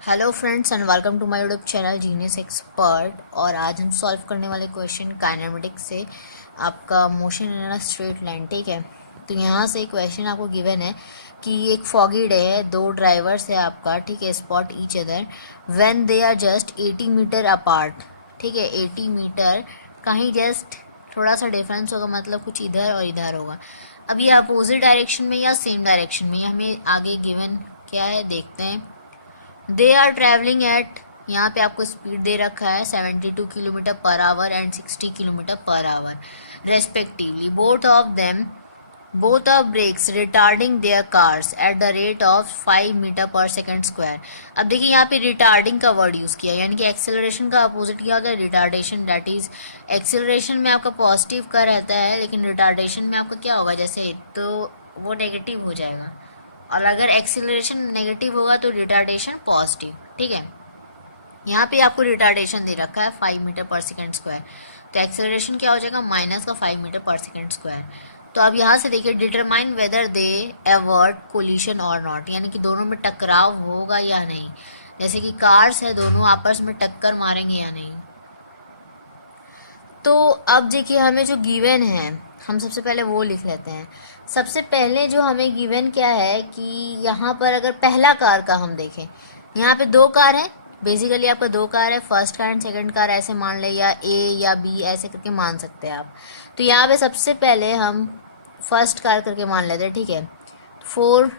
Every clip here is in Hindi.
Hello friends and welcome to my YouTube channel genius expert. और आज हम सॉल्व करने वाले क्वेश्चन काइनेमेटिक्स से आपका motion in a straight line. ठीक है, तो यहाँ से क्वेश्चन आपको गिवन है कि एक फॉगी डे है, दो ड्राइवर्स है आपका, ठीक है, spot each other when they are just 80 metre apart. ठीक है, 80 मीटर कहीं जस्ट थोड़ा सा डिफरेंस होगा, मतलब कुछ इधर और इधर होगा। अब ये अपोजिट डायरेक्शन में या सेम डायरेक्शन में, हमें आगे गिवन क्या है देखते हैं। दे आर ट्रैवलिंग एट, यहाँ पे आपको स्पीड दे रखा है 72 kilometre per hour and 60 kilometre per hour respectively. Both of brakes retarding their cars at the rate of 5 metre per second square. अब देखिए यहाँ पे रिटार्डिंग का वर्ड यूज़ किया, यानी कि एक्सेलरेशन का अपोजिट किया गया रिटार्डेशन। दैट इज एक्सेलरेशन में आपका पॉजिटिव का रहता है, लेकिन रिटार्डेशन में आपका क्या होगा, जैसे तो वो नेगेटिव हो जाएगा। और अगर एक्सीलरेशन नेगेटिव होगा तो रिटार्डेशन पॉजिटिव। ठीक है, यहाँ पे आपको रिटार्डेशन दे रखा है 5 मीटर पर सेकेंड स्क्वायर, तो एक्सेलरेशन क्या हो जाएगा, माइनस का 5 मीटर पर सेकेंड स्क्वायर। तो अब यहाँ से देखिए, determine whether they avoid collision और नॉट, यानी कि दोनों में टकराव होगा या नहीं। जैसे कि कार्स है, दोनों आपस में टक्कर मारेंगे या नहीं। तो अब देखिए हमें जो गिवन है, हम सबसे पहले वो लिख लेते हैं। सबसे पहले जो हमें गिवन क्या है कि यहाँ पर अगर पहला कार का हम देखें, यहाँ पे दो कार है, बेसिकली आपका दो कार है, first car and second car ऐसे मान ले, या ए या बी ऐसे करके मान सकते हैं आप। तो यहाँ पे सबसे पहले हम फर्स्ट कार करके मान लेते हैं। ठीक है, फोर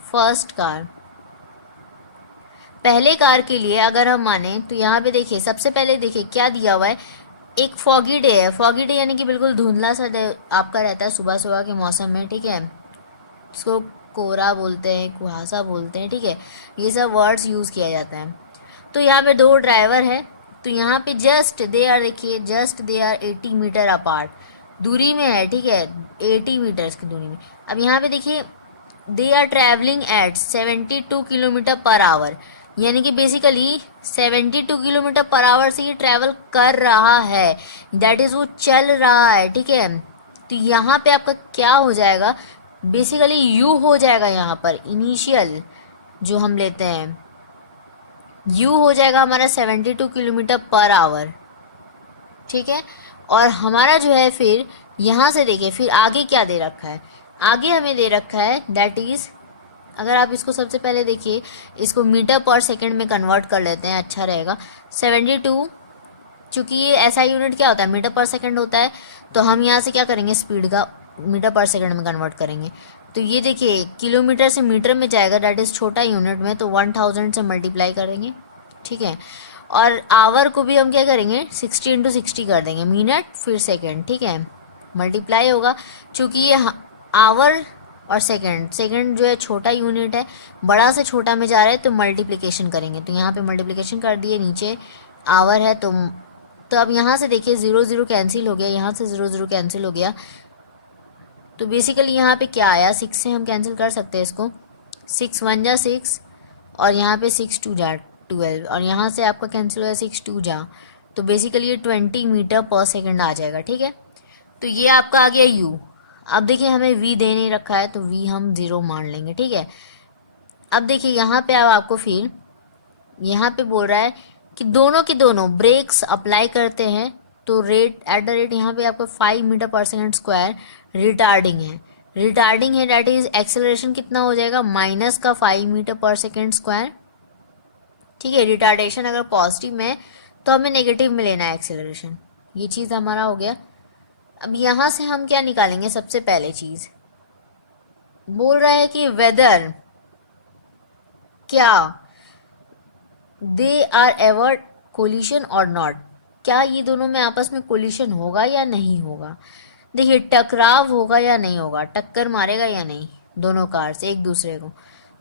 फर्स्ट कार, पहले कार के लिए अगर हम माने तो यहाँ पे देखिए सबसे पहले देखिए क्या दिया हुआ है, एक फॉगी डे है। फॉगी डे यानी कि बिल्कुल धुंधला सा डे आपका रहता है सुबह सुबह के मौसम में। ठीक है, इसको कोहरा बोलते हैं, कुहासा बोलते हैं। ठीक है, ये सब वर्ड्स यूज़ किया जाता है। तो यहाँ पे दो ड्राइवर है, तो यहाँ पे जस्ट दे आर, देखिए just they are 80 metre apart, दूरी में है। ठीक है, 80 मीटर्स की दूरी में। अब यहाँ पे देखिए they are travelling at 72 kilometre per hour, यानी कि बेसिकली 72 किलोमीटर पर आवर से ये ट्रैवल कर रहा है, दैट इज वो चल रहा है। ठीक है, तो यहाँ पे आपका क्या हो जाएगा, बेसिकली यू हो जाएगा। यहाँ पर इनिशियल जो हम लेते हैं, यू हो जाएगा हमारा 72 किलोमीटर पर आवर। ठीक है, और हमारा जो है फिर यहाँ से देखिए फिर आगे क्या दे रखा है, आगे हमें दे रखा है दैट इज, अगर आप इसको सबसे पहले देखिए, इसको मीटर पर सेकंड में कन्वर्ट कर लेते हैं, अच्छा रहेगा। 72, चूंकि ये ऐसा यूनिट क्या होता है, मीटर पर सेकंड होता है, तो हम यहाँ से क्या करेंगे, स्पीड का मीटर पर सेकंड में कन्वर्ट करेंगे। तो ये देखिए किलोमीटर से मीटर में जाएगा, दैट इज़ छोटा यूनिट में, तो 1000 से मल्टीप्लाई करेंगे। ठीक है, और आवर को भी हम क्या करेंगे, 60 इंटू 60 कर देंगे, मिनट फिर सेकेंड। ठीक है, मल्टीप्लाई होगा, चूँकि ये आवर और सेकंड, सेकंड जो है छोटा यूनिट है, बड़ा से छोटा में जा रहा है, तो मल्टीप्लिकेशन करेंगे। तो यहाँ पे मल्टीप्लिकेशन कर दिए, नीचे आवर है, तो अब यहाँ से देखिए 0 0 कैंसिल हो गया, यहाँ से 0 0 कैंसिल हो गया। तो बेसिकली यहाँ पे क्या आया, 6 से हम कैंसिल कर सकते हैं इसको, 6 1 जा 6, और यहाँ पे 6 2 जा 12, और यहाँ से आपका कैंसिल हुआ 6 2 जा, तो बेसिकली ये 20 मीटर पर सेकंड आ जाएगा। ठीक है, तो ये आपका आ गया यू। अब देखिए हमें v दे नहीं रखा है, तो v हम 0 मान लेंगे। ठीक है, अब देखिए यहाँ पे अब आपको फिर यहाँ पे बोल रहा है कि दोनों के दोनों ब्रेक्स अप्लाई करते हैं, तो रेट एट द रेट यहाँ पे आपको 5 metre per second square retarding है। रिटार्डिंग है दैट इज एक्सेलरेशन कितना हो जाएगा, माइनस का 5 मीटर पर सेकेंड स्क्वायर। ठीक है, रिटार्डेशन अगर पॉजिटिव में तो हमें नेगेटिव में लेना है एक्सेलरेशन, ये चीज़ हमारा हो गया। अब यहाँ से हम क्या निकालेंगे, सबसे पहले चीज़ बोल रहा है कि वेदर क्या दे आर एवर कोलिशन और नॉट, क्या ये दोनों में आपस में कोलिशन होगा या नहीं होगा। देखिए टकराव होगा या नहीं होगा, टक्कर मारेगा या नहीं दोनों कार से एक दूसरे को।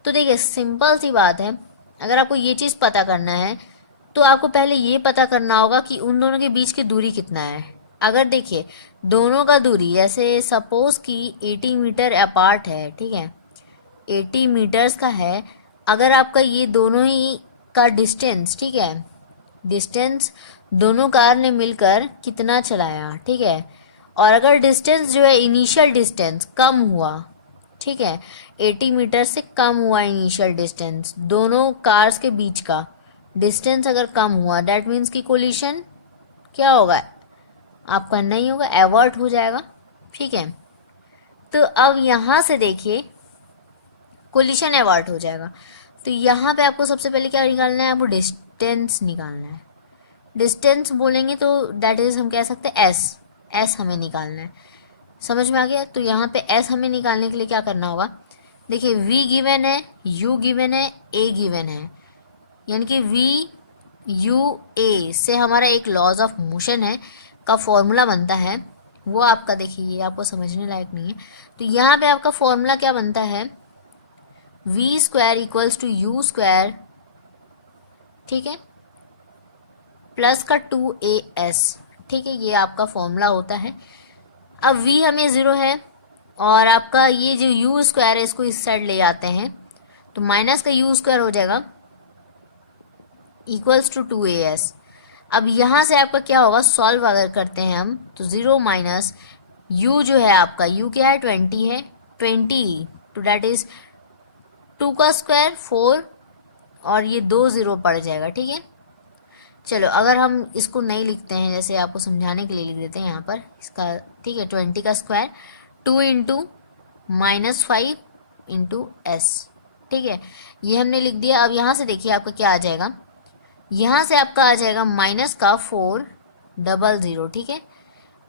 तो देखिए सिंपल सी बात है, अगर आपको ये चीज़ पता करना है तो आपको पहले ये पता करना होगा कि उन दोनों के बीच की दूरी कितना है। अगर देखिए दोनों का दूरी, जैसे सपोज कि 80 मीटर अपार्ट है, ठीक है, 80 मीटर्स का है, अगर आपका ये दोनों ही का डिस्टेंस, ठीक है, डिस्टेंस दोनों कार ने मिलकर कितना चलाया, ठीक है, और अगर डिस्टेंस जो है इनिशियल डिस्टेंस कम हुआ, ठीक है, 80 मीटर से कम हुआ इनिशियल डिस्टेंस, दोनों कार्स के बीच का डिस्टेंस अगर कम हुआ, दैट मीन्स कि कोलिशन क्या होगा, आपका नहीं होगा, एवर्ट हो जाएगा। ठीक है, तो अब यहाँ से देखिए कोलिशन एवर्ट हो जाएगा। तो यहाँ पे आपको सबसे पहले क्या निकालना है, आपको डिस्टेंस निकालना है। डिस्टेंस बोलेंगे तो दैट इज हम कह सकते हैं एस, एस हमें निकालना है। समझ में आ गया? तो यहाँ पे एस हमें निकालने के लिए क्या करना होगा, देखिए v गिवन है, u गिवन है, a गिवन है, यानी कि v u a से हमारा एक लॉज ऑफ मोशन है का फॉर्मूला बनता है, वो आपका देखिए ये आपको समझने लायक नहीं है। तो यहाँ पे आपका फॉर्मूला क्या बनता है, v square equals to u square, ठीक है, प्लस का 2as, ठीक है, ये आपका फॉर्मूला होता है। अब v हमें 0 है और आपका ये जो u स्क्वायर है इसको इस साइड ले आते हैं तो माइनस का u स्क्वायर हो जाएगा इक्वल्स टू 2as। अब यहाँ से आपका क्या होगा, सॉल्व अगर करते हैं हम तो 0 माइनस u जो है आपका, u क्या है 20 है, 20 तो डैट इज 2 का स्क्वायर 4 और ये 2 0 पड़ जाएगा। ठीक है, चलो अगर हम इसको नहीं लिखते हैं, जैसे आपको समझाने के लिए लिख देते हैं यहाँ पर इसका, ठीक है, 20 का square 2 into minus 5 into S, ठीक है, ये हमने लिख दिया। अब यहाँ से देखिए आपका क्या आ जाएगा, यहाँ से आपका आ जाएगा माइनस का 400, ठीक है,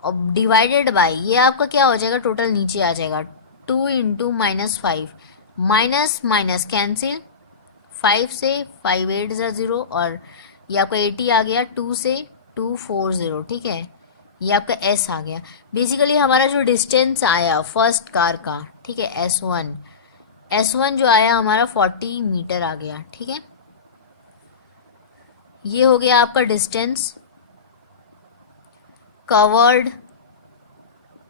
और डिवाइडेड बाई ये आपका क्या हो जाएगा, टोटल नीचे आ जाएगा 2 into minus 5, minus minus cancel, 5 से 5 8 0 और ये आपका 80 आ गया, 2 से 240, ठीक है, ये आपका एस आ गया। बेसिकली हमारा जो डिस्टेंस आया फर्स्ट कार का, ठीक है, एस वन जो आया हमारा 40 मीटर आ गया। ठीक है, ये हो गया आपका distance covered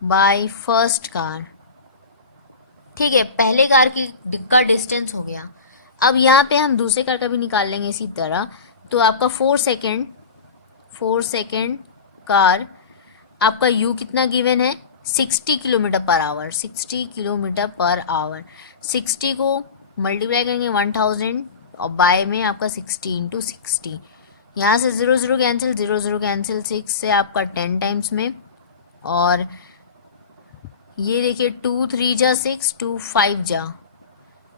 by first car. ठीक है, पहले कार का डिस्टेंस हो गया। अब यहाँ पे हम दूसरे कार का भी निकाल लेंगे इसी तरह। तो आपका 4 सेकेंड कार, आपका u कितना गिवन है, 60 kilometre per our, 60 kilometre per our, 60 को मल्टीप्लाई करेंगे 1000 और बाय में आपका 60 इंटू 60, यहाँ से 0 0 कैंसिल, 0 0 कैंसिल, 6 से आपका 10 टाइम्स में, और ये देखिए 2 3 जा 6, 2 5 जा,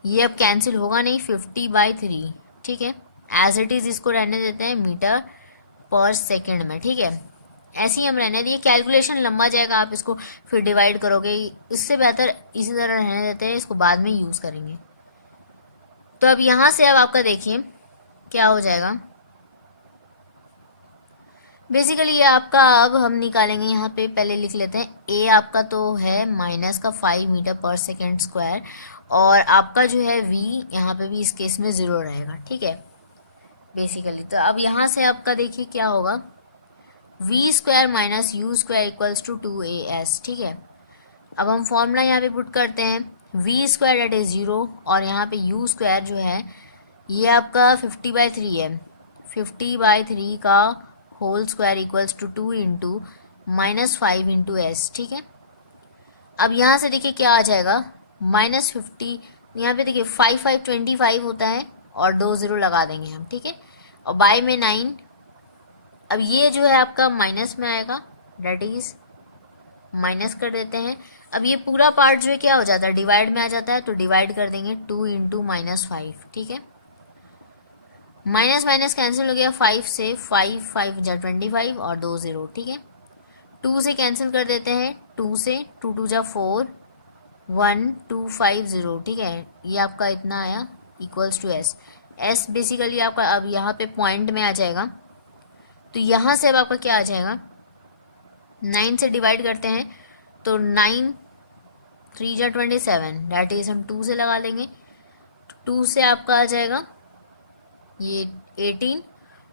ये अब कैंसिल होगा नहीं, 50/3, ठीक है, एज इट इज इसको रहने देते हैं मीटर पर सेकेंड में। ठीक है, ऐसे ही हम रहने दिए, कैलकुलेशन लंबा जाएगा, आप इसको फिर डिवाइड करोगे, इससे बेहतर इसी तरह रहने देते हैं, इसको बाद में यूज करेंगे। तो अब यहाँ से अब आपका देखिए क्या हो जाएगा, बेसिकली ये आपका, अब हम निकालेंगे, यहाँ पे पहले लिख लेते हैं, ए आपका तो है माइनस का 5 मीटर पर सेकेंड स्क्वायर, और आपका जो है v यहाँ पे भी इस केस में 0 रहेगा। ठीक है, बेसिकली तो अब यहाँ से आपका देखिए क्या होगा, v square minus u square equals to 2as। ठीक है, अब हम फॉर्मूला यहाँ पे पुट करते हैं, v स्क्वायर डेट इज 0 और यहाँ पे u स्क्वायर जो है ये आपका 50/3 है, 50/3 का whole square equals to 2 into minus 5 into S. ठीक है, अब यहाँ से देखिए क्या आ जाएगा, -50, यहाँ पे देखिए 5 5 25 होता है और 2 0 लगा देंगे हम। ठीक है, और बाय में 9, अब ये जो है आपका माइनस में आएगा, डेट इज माइनस कर देते हैं। अब ये पूरा पार्ट जो है क्या हो जाता है, डिवाइड में आ जाता है, तो डिवाइड कर देंगे 2 इंटू माइनस 5। ठीक है, माइनस माइनस कैंसिल हो गया, 5 से 5 5 जा 25 और 2 0। ठीक है, 2 से कैंसिल कर देते हैं, 2 से 2 2 जा 4 1 2 5 0। ठीक है, ये आपका इतना आया equals to S. S basically आपका अब यहाँ पे पॉइंट में आ जाएगा, तो यहाँ से अब आपका क्या आ जाएगा, 9 से डिवाइड करते हैं तो 9 3 जा 27, डैट इज हम 2 से लगा लेंगे, 2 से आपका आ जाएगा ये 18,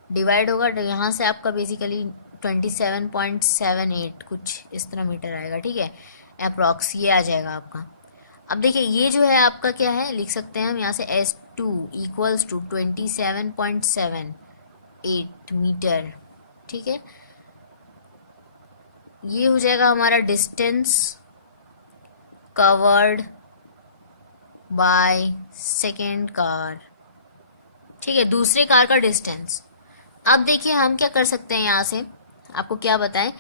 डिवाइड होगा तो यहाँ से आपका बेसिकली 27.78 कुछ इस तरह मीटर आएगा। ठीक है, अप्रॉक्स ये आ जाएगा आपका। अब देखिए ये जो है आपका क्या है, लिख सकते हैं हम यहाँ से S2 इक्वल्स टू 27.78 मीटर। ठीक है, ये हो जाएगा हमारा distance covered by second car, ठीक है, दूसरे कार का डिस्टेंस। अब देखिए हम क्या कर सकते हैं, यहाँ से आपको क्या बताएं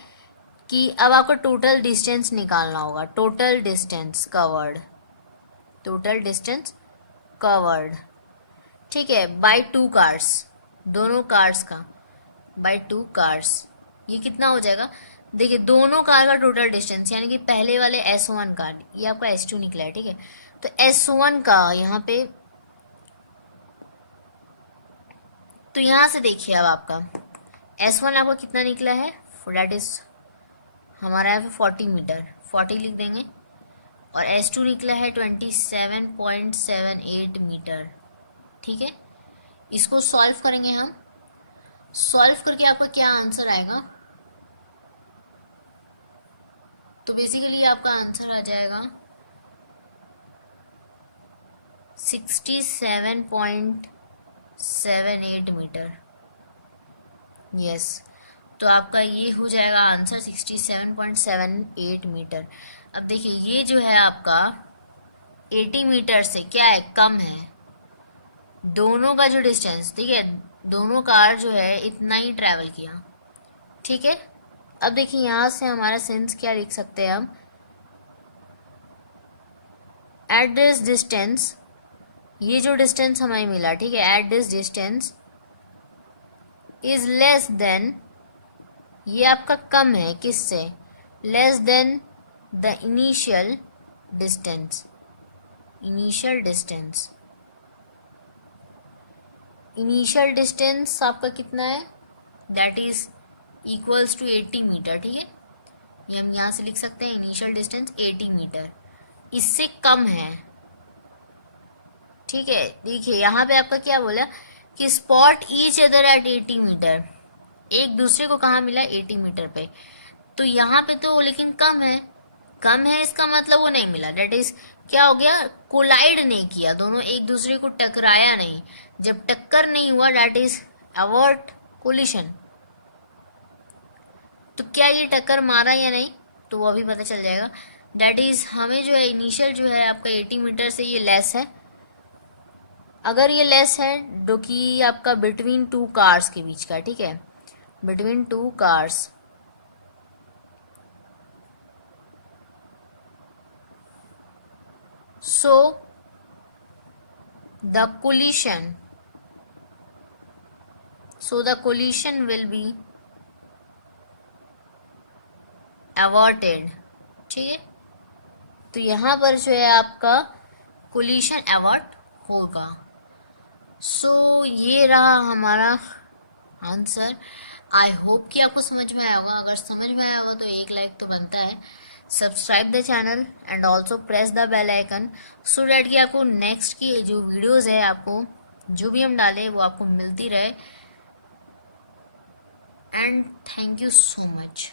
कि अब आपको टोटल डिस्टेंस निकालना होगा, total distance covered, total distance covered, ठीक है, बाय टू कार्स, दोनों कार्स का, बाय टू कार्स, ये कितना हो जाएगा। देखिए दोनों कार का टोटल डिस्टेंस यानी कि पहले वाले S1 कार, ये आपका S2 निकला है, ठीक है, तो S1 का यहाँ पे, तो यहाँ से देखिए अब आपका S1 आपका कितना निकला है, दैट इज हमारा है 40 मीटर, 40 लिख देंगे, और S2 निकला है 27.78 मीटर, ठीक है। इसको सॉल्व करेंगे हम, सॉल्व करके आपका क्या आंसर आएगा, तो बेसिकली आपका आंसर आ जाएगा 67.78 मीटर, यस। तो आपका ये हो जाएगा आंसर 67.78 मीटर। अब देखिए ये जो है आपका 80 मीटर से क्या है, कम है, दोनों का जो डिस्टेंस, ठीक है, दोनों कार जो है इतना ही ट्रैवल किया, ठीक है। अब देखिए यहाँ से हमारा सेंस क्या लिख सकते हैं हम, एट दिस डिस्टेंस, ये जो डिस्टेंस हमें मिला, ठीक है, at this distance is less than, ये आपका कम है किससे, less than the initial distance, initial distance, initial distance आपका कितना है, that is equals to 80 metre, ठीक है, ये हम यहाँ से लिख सकते हैं इनिशियल डिस्टेंस 80 मीटर, इससे कम है, ठीक है। देखिए यहाँ पे आपका क्या बोला कि spot each other at 80 metre, एक दूसरे को कहाँ मिला, 80 मीटर पे, तो यहाँ पे तो लेकिन कम है, कम है इसका मतलब वो नहीं मिला, दैट इज क्या हो गया, कोलाइड नहीं किया, दोनों एक दूसरे को टकराया नहीं, जब टक्कर नहीं हुआ दैट इज अवॉइड कोलिशन, तो क्या ये टक्कर मारा या नहीं, तो वो अभी पता चल जाएगा। दैट इज हमें जो है इनिशियल जो है आपका 80 मीटर से ये लेस है, अगर ये लेस है जो कि आपका बिटवीन टू कार्स के बीच का, ठीक है, between two cars, so the collision will be averted, ठीक है, तो यहाँ पर जो है आपका कोलिशन अवॉइड होगा। सो ये रहा हमारा आंसर। आई होप कि आपको समझ में आया होगा, अगर समझ में आया होगा तो एक लाइक तो बनता है। Subscribe the channel and also press the bell icon so that कि आपको नेक्स्ट की जो वीडियोस है, आपको जो भी हम डालें वो आपको मिलती रहे। And thank you so much.